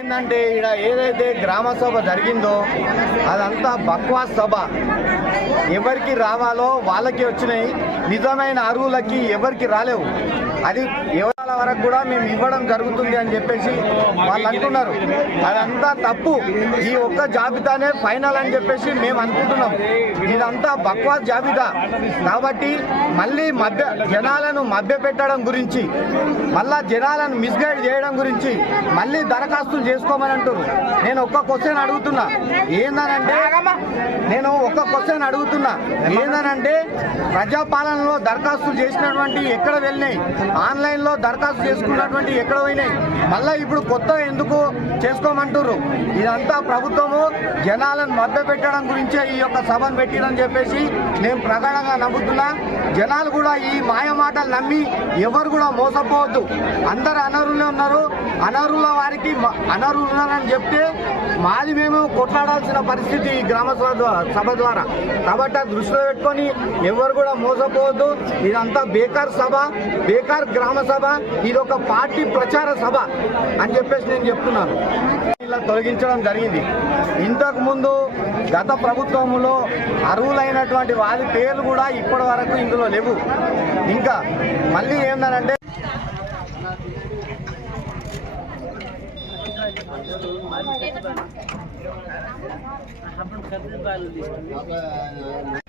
ఏంటంటే ఇక్కడ ఏదైతే గ్రామ సభ జరిగిందో అదంతా బక్వాస్ సభ. ఎవరికి రావాలో వాళ్ళకి వచ్చినాయి. నిజమైన అరువులకి ఎవరికి రాలేవు. అది ఎవరు వరకు కూడా మేము ఇవ్వడం జరుగుతుంది అని చెప్పేసి వాళ్ళు అంటున్నారు. అదంతా తప్పు. ఈ ఒక్క జాబితానే ఫైనల్ అని చెప్పేసి మేము అనుకుంటున్నాం. ఇదంతా బక్వాస్ జాబితా. కాబట్టి మళ్ళీ మభ్య జనాలను మభ్య పెట్టడం గురించి మళ్ళా జనాలను మిస్గైడ్ చేయడం గురించి మళ్ళీ దరఖాస్తులు చేసుకోమని అంటారు నేను ఒక్క క్వశ్చన్ అడుగుతున్నా. ఏందనంటే నేను ఒక్క క్వశ్చన్ అడుగుతున్నా. ఏందనంటే ప్రజాపాలనలో దరఖాస్తులు చేసినటువంటి ఎక్కడ వెళ్ళినాయి? ఆన్లైన్లో దరఖాస్తు చేసుకున్నటువంటి ఎక్కడ పోయినాయి? మళ్ళీ ఇప్పుడు కొత్త ఎందుకు చేసుకోమంటున్నారు ఇదంతా ప్రభుత్వము జనాలను మధ్య పెట్టడం గురించే ఈ యొక్క సభను పెట్టిందని చెప్పేసి నేను ప్రగాఢంగా నమ్ముతున్నా. జనాలు కూడా ఈ మాయ మాటలు నమ్మి ఎవరు కూడా మోసపోవద్దు. అందరు అనర్హులే ఉన్నారు. అనర్హుల వారికి మ- అనర్హులు ఉన్నారని చెప్తే మాది మేము కొట్లాడాల్సిన పరిస్థితి ఈ గ్రామ సభ సభ ద్వారా. కాబట్టి దృష్టిలో పెట్టుకొని ఎవరు కూడా మోసపోవద్దు. ఇదంతా బేకార్ సభ బేకార్ గ్రామ సభ. ఇది ఒక పార్టీ ప్రచార సభ అని చెప్పేసి నేను చెప్తున్నాను ఇలా తొలగించడం జరిగింది ఇంతకు ముందు గత ప్రభుత్వంలో అర్హులైనటువంటి వారి పేర్లు కూడా ఇప్పటి వరకు ఇందులో లేవు ఇంకా మళ్ళీ ఏంటంటే आपण खरेदी पाहिलं दिसतो